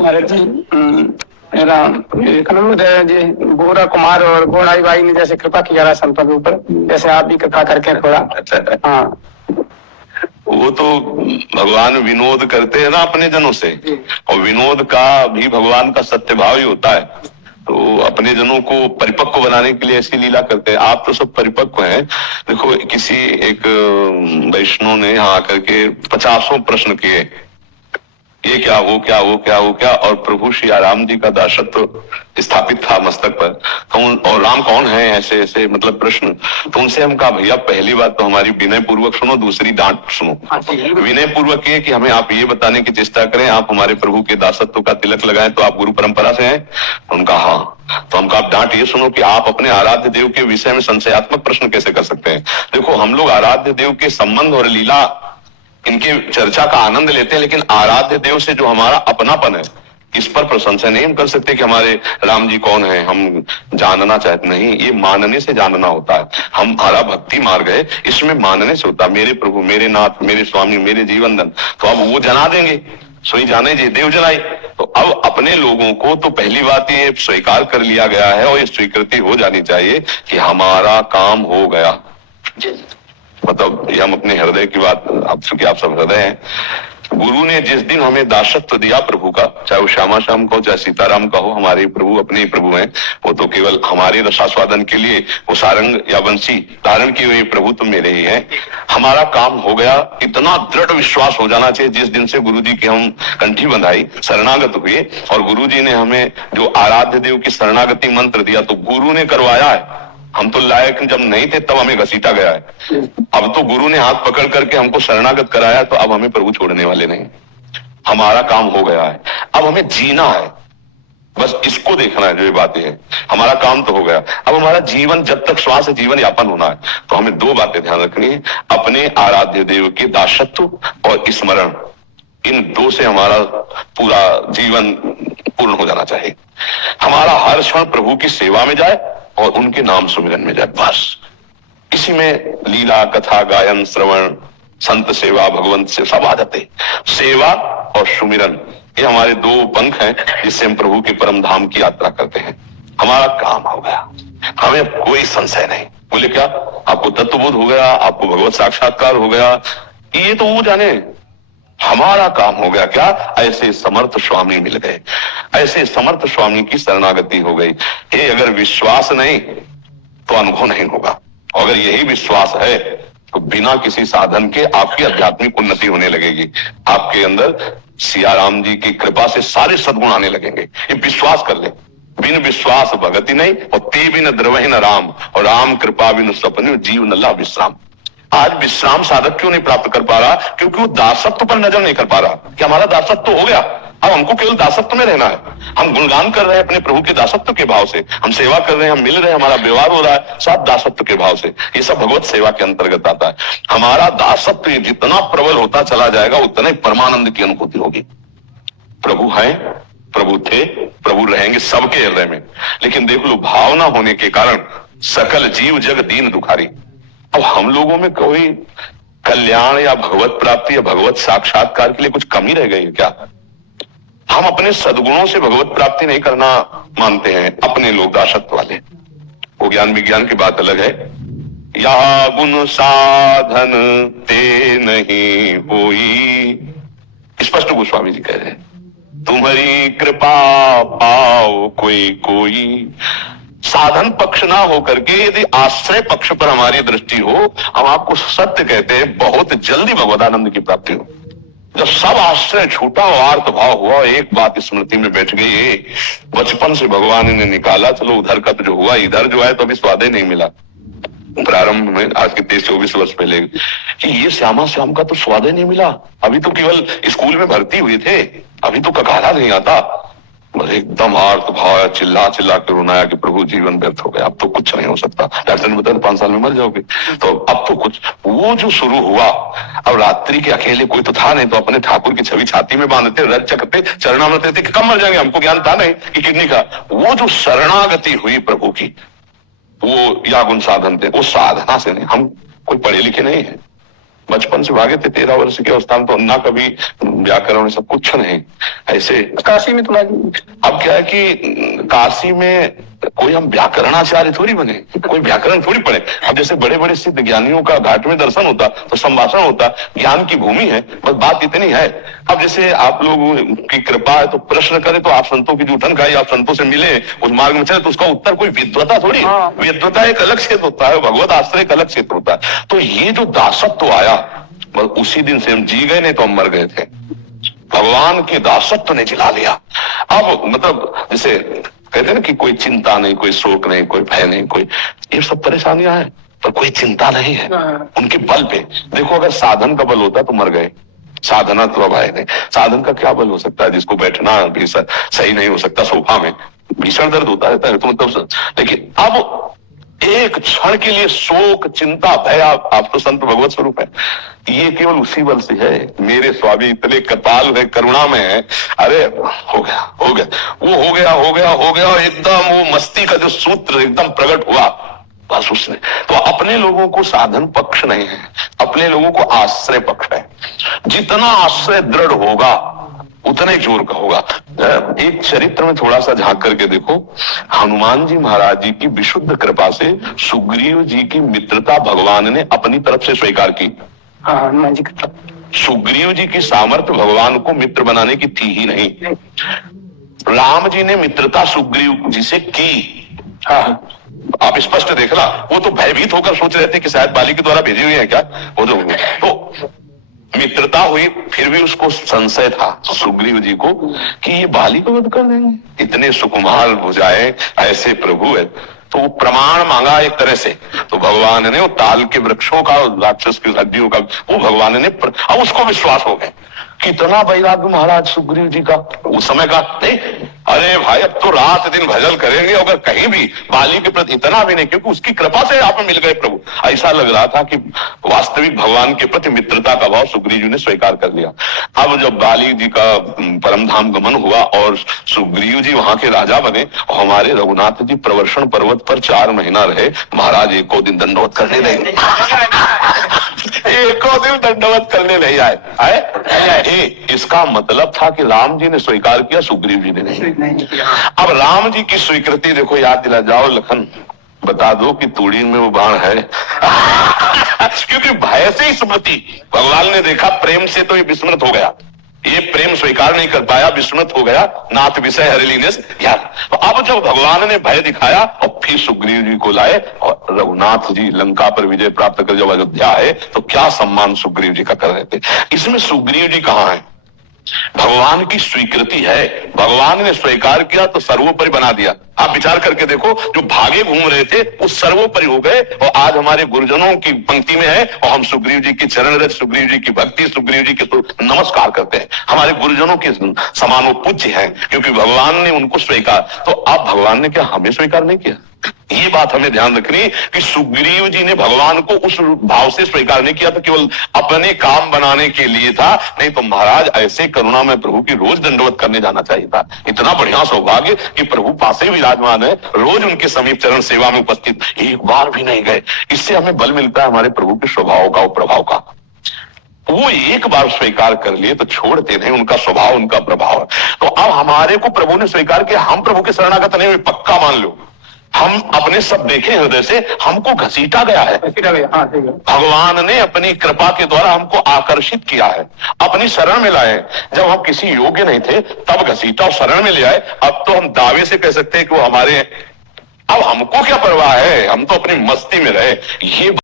महाराज जी मेरा जी गोरा कुमार और गोड़ाई बाई ने जैसे कृपा किया है संतों के ऊपर, जैसे आप भी कृपा करके थोड़ा। हाँ, वो तो भगवान विनोद करते हैं ना अपने जनों से, और विनोद का भी भगवान का सत्य भाव ही होता है। तो अपने जनों को परिपक्व बनाने के लिए ऐसी लीला करते हैं। आप तो सब परिपक्व हैं। देखो, किसी एक वैष्णव ने यहाँ आकर के 50 प्रश्न किए, ये क्या वो क्या वो क्या वो क्या, और प्रभु श्री राम जी का दासत्व स्थापित था मस्तक पर। तो और राम कौन है, ऐसे ऐसे मतलब प्रश्न। तो उनसे हम कहा, भैया पहली बात तो हमारी विनय पूर्वक सुनो, दूसरी डांट सुनो। विनय पूर्वक ये कि हमें आप ये बताने की चेष्टा करें, आप हमारे प्रभु के दासत्व का तिलक लगाएं तो आप गुरु परंपरा से हैं। उनका हाँ। तो हमको आप डांट ये सुनो कि आप अपने आराध्य देव के विषय में संशयात्मक प्रश्न कैसे कर सकते हैं। देखो, हम लोग आराध्य देव के संबंध और लीला इनके चर्चा का आनंद लेते हैं, लेकिन आराध्य देव से जो हमारा अपनापन है, इस पर संशय नहीं हम कर सकते कि हमारे राम जी कौन है। हम जानना चाहते नहीं, ये मानने से जानना होता है। हमारा भक्ति मार्ग है, इसमें मानने से होता है। मेरे प्रभु, मेरे नाथ, मेरे स्वामी, मेरे जीवन धन, तो अब वो जना देंगे, सोई जाने जी देव जनाई। तो अब अपने लोगों को तो पहली बात ये स्वीकार कर लिया गया है, और ये स्वीकृति हो जानी चाहिए कि हमारा काम हो गया। मतलब ये हम अपने हृदय की बात, अब चूंकि आप सब हृदय हैं, गुरु ने जिस दिन हमें दासत्व दिया प्रभु का, चाहे वो श्यामा श्याम का हो चाहे सीताराम का हो, हमारे प्रभु अपने ही प्रभु हैं। वो तो केवल हमारे रसास्वादन के लिए वो सारंग या बंसी धारण किए हुए प्रभु तो मेरे ही हैं। हमारा काम हो गया, इतना दृढ़ विश्वास हो जाना चाहिए। जिस दिन से गुरु जी की हम कंठी बंधाई, शरणागत हुए, और गुरु जी ने हमें जो आराध्य देव की शरणागति मंत्र दिया, तो गुरु ने करवाया है। हम तो लायक जब नहीं थे तब हमें घसीटा गया है। अब तो गुरु ने हाथ पकड़ करके हमको शरणागत कराया, तो अब हमें प्रभु छोड़ने वाले नहीं। हमारा काम हो गया है, अब हमें जीना है, बस इसको देखना है। जो ये बातें है, हमारा काम तो हो गया, अब हमारा जीवन जब तक श्वास है जीवन यापन होना है। तो हमें दो बातें ध्यान रखनी है, अपने आराध्य देव के दासत्व और स्मरण, इन दो से हमारा पूरा जीवन पूर्ण हो जाना चाहिए। हमारा हर क्षण प्रभु की सेवा में जाए और उनके नाम सुमिरन में जाए, बस इसी में लीला कथा गायन श्रवण संत सेवा भगवंत से सब आ जाते। सेवा और सुमिरन ये हमारे दो पंख हैं जिससे हम प्रभु के परम धाम की यात्रा करते हैं। हमारा काम हो गया, हमें कोई संशय नहीं। बोले क्या, आपको तत्वबोध हो गया, आपको भगवत साक्षात्कार हो गया, ये तो वो जाने। हमारा काम हो गया क्या, ऐसे समर्थ स्वामी मिल गए, ऐसे समर्थ स्वामी की शरणागति हो गई। ये अगर विश्वास नहीं तो अनुभव नहीं होगा, अगर यही विश्वास है तो बिना किसी साधन के आपकी आध्यात्मिक उन्नति होने लगेगी। आपके अंदर सियाराम जी की कृपा से सारे सद्गुण आने लगेंगे। ये विश्वास कर ले, बिन विश्वास भगति नहीं, और ते बिन द्रवहि न राम, और राम कृपा बिन सपने जीव न ला विश्राम। आज विश्राम साधक क्यों नहीं प्राप्त कर पा रहा, क्योंकि वो दासत्व पर नजर नहीं कर पा रहा कि हमारा दासत्व तो हो गया, अब हमको केवल दासत्व में रहना है। हम गुणगान कर रहे हैं अपने प्रभु के दासत्व के भाव से, हम सेवा कर रहे हैं, हम मिल रहे हैं, हमारा व्यवहार हो रहा है सब दासत्व के भाव से। ये सब भगवत सेवा के अंतर्गत आता है। हमारा दासत्व जितना प्रबल होता चला जाएगा उतना ही परमानंद की अनुभूति होगी। प्रभु है, प्रभु थे, प्रभु रहेंगे सबके हृदय में। लेकिन देख लो, भावना होने के कारण सकल जीव जग दीन दुखारी। अब हम लोगों में कोई कल्याण या भगवत प्राप्ति या भगवत साक्षात्कार के लिए कुछ कमी रह गई है क्या? हम अपने सद्गुणों से भगवत प्राप्ति नहीं करना मानते हैं अपने लोग दासत्व वाले। वो ज्ञान विज्ञान की बात अलग है। या गुण साधन ते नहीं होई, स्पष्ट गोस्वामी जी कह रहे हैं, तुम्हारी कृपा पाओ कोई कोई। साधन पक्ष ना होकर के यदि आश्रय पक्ष पर हमारी दृष्टि हो, हम आपको सत्य कहते हैं बहुत जल्दी भगवदानंद की प्राप्ति हो। जब सब आश्रय छूटा और आर्त भाव हुआ, एक बात स्मृति में बैठ गई, बचपन से भगवान ने निकाला, चलो उधर का तो जो हुआ, इधर जो है तो अभी स्वाद ही नहीं मिला। प्रारंभ में आज के 23-24 वर्ष पहले कि ये श्यामा श्याम का तो स्वाद ही नहीं मिला, अभी तो केवल स्कूल में भर्ती हुए थे, अभी तो ककाला नहीं आता। बस एकदम आर्त भाव, चिल्ला चिल्ला के रोनाया कि प्रभु जीवन व्यर्थ हो गया, अब तो कुछ नहीं हो सकता, डॉक्टर ने बताया 5 साल में मर जाओगे। तो अब तो कुछ, वो जो शुरू हुआ, अब रात्रि के अकेले कोई तो था नहीं, तो अपने ठाकुर की छवि छाती में बांधते, रज चकते, चरणामृत थे कि कब मर जाएंगे, हमको ज्ञान था नहीं कि किडनी का। वो जो शरणागति हुई प्रभु की, वो या गुण साधन थे, वो साधना से नहीं। हम कोई पढ़े लिखे नहीं है, बचपन से भागे थे, 13 वर्ष की अवस्था में तो ना कभी व्याकरण सब कुछ नहीं ऐसे। काशी में तुम्हारी अब क्या है कि काशी में कोई हम व्याकरणाचार्य थोड़ी बने, कोई व्याकरण थोड़ी पढ़े। अब जैसे बड़े बड़े सिद्ध ज्ञानियों का घाट में दर्शन होता तो संभाषण होता, ज्ञान की भूमि है, बस बात इतनी है। अब जैसे आप लोगों की कृपा है तो प्रश्न करें तो आप संतों की जूठन खाई, आप संतों से मिले, उस मार्ग में चले तो उसका उत्तर कोई विद्वता थोड़ी। विद्वता एक अलग क्षेत्र होता है, भगवत आश्रय एक अलग क्षेत्र होता है। तो ये जो दासत्व आया, बस उसी दिन से हम जी गए, नहीं तो हम मर गए थे। भगवान के दासत्व ने जिला लिया। अब मतलब जैसे कहते हैं ना कि कोई चिंता नहीं, कोई शोक नहीं, कोई भय नहीं, कोई ये सब परेशानियां हैं पर कोई चिंता नहीं है उनके बल पे। देखो अगर साधन का बल होता तो मर गए, साधना तो अब है नहीं। साधन का क्या बल हो सकता है, जिसको बैठना भी सही नहीं हो सकता, सोफा में भीषण दर्द होता रहता है तो मतलब। लेकिन अब एक क्षण के लिए शोक चिंता भय, आप तो संत भगवत स्वरूप है, ये केवल उसी बल से है। मेरे स्वामी इतने कृपालु है, करुणा में है। अरे हो गया हो गया, वो हो गया हो गया हो गया, एकदम वो मस्ती का जो सूत्र एकदम प्रकट हुआ बस उसने। तो अपने लोगों को साधन पक्ष नहीं है, अपने लोगों को आश्रय पक्ष है। जितना आश्रय दृढ़ होगा उतना ही जोर का होगा। एक चरित्र में थोड़ा सा झांक करके देखो, हनुमान जी महाराज जी की विशुद्ध कृपा से सुग्रीव जी की मित्रता भगवान ने अपनी तरफ से स्वीकार की। हनुमान जी सुग्रीव जी की सामर्थ्य भगवान को मित्र बनाने की थी ही नहीं। राम जी ने मित्रता सुग्रीव जी से की। आप स्पष्ट देखना, वो तो भयभीत होकर सोच रहे थे कि शायद बाली के द्वारा भेजी हुई है क्या, वो तो मित्रता हुई, फिर भी उसको संशय था सुग्रीव जी को कि ये बाली को वध कर देंगे, इतने सुकुमार भुजाएं ऐसे प्रभु है। तो वो प्रमाण मांगा एक तरह से, तो भगवान ने वो ताल के वृक्षों का, राक्षस की हड्डियों का, वो भगवान ने अब उसको विश्वास हो गया। कितना वैराग्य महाराज सुग्रीव जी का उस समय का। नहीं अरे भाई अब तो रात दिन भजन करेंगे, अगर कहीं भी बाली के प्रति इतना भी नहीं, क्योंकि उसकी कृपा से आप मिल गए प्रभु। ऐसा लग रहा था कि वास्तविक भगवान के प्रति मित्रता का भाव सुग्रीव जी ने स्वीकार कर लिया। अब जब बाली जी का परम धाम गमन हुआ और सुग्रीव जी वहां के राजा बने, हमारे रघुनाथ जी प्रवर्षण पर्वत पर 4 महीना रहे। महाराज एको दिन दंडवत करने नहीं एको दिन दंडवत करने नहीं आए। इसका मतलब था कि राम जी ने स्वीकार किया, सुग्रीव जी ने नहीं। अब राम जी की स्वीकृति देखो, याद दिला जाओ लखन, बता दो कि तूड़ी में वो बाण है क्योंकि भय से ही स्मृति, भगवान ने देखा प्रेम से तो ये विस्मृत हो गया, ये प्रेम स्वीकार नहीं कर पाया, विस्मृत हो गया, नाथ विषय हरिलीनेस यार। तो अब जब भगवान ने भय दिखाया और फिर सुग्रीव जी को लाए और रघुनाथ जी लंका पर विजय प्राप्त कर जब अयोध्या आए तो क्या सम्मान सुग्रीव जी का कर रहे थे। इसमें सुग्रीव जी कहाँ है, भगवान की स्वीकृति है, भगवान ने स्वीकार किया तो सर्वोपरि बना दिया। आप विचार करके देखो, जो भागे घूम रहे थे वो सर्वोपरि हो गए और आज हमारे गुरुजनों की पंक्ति में है और हम सुग्रीव जी की चरण रज, सुग्रीव जी की भक्ति, सुग्रीव जी के नमस्कार करते हैं। हमारे गुरुजनों के समानो पूज्य हैं क्योंकि भगवान ने उनको स्वीकार। तो अब भगवान ने क्या हमें स्वीकार नहीं किया? ये बात हमें ध्यान रखनी कि सुग्रीव जी ने भगवान को उस भाव से स्वीकार नहीं किया था, केवल अपने काम बनाने के लिए था। नहीं तो महाराज ऐसे करुणा में प्रभु की रोज दंडवत करने जाना चाहिए था। इतना बढ़िया सौभाग्य कि प्रभु पास ही विराजमान है, रोज उनके समीप चरण सेवा में उपस्थित, एक बार भी नहीं गए। इससे हमें बल मिलता है हमारे प्रभु के स्वभाव का और प्रभाव का। वो एक बार स्वीकार कर लिए तो छोड़ते नहीं, उनका स्वभाव उनका प्रभाव। तो अब हमारे को प्रभु ने स्वीकार किया, हम प्रभु के शरणागत नहीं हुए, पक्का मान लो। हम अपने सब देखे हृदय से, हमको घसीटा गया है। भगवान ने अपनी कृपा के द्वारा हमको आकर्षित किया है, अपनी शरण में लाए। जब हम किसी योग्य नहीं थे तब घसीटा और शरण में ले आए। अब तो हम दावे से कह सकते हैं कि वो हमारे। अब हमको क्या परवाह है, हम तो अपनी मस्ती में रहे। ये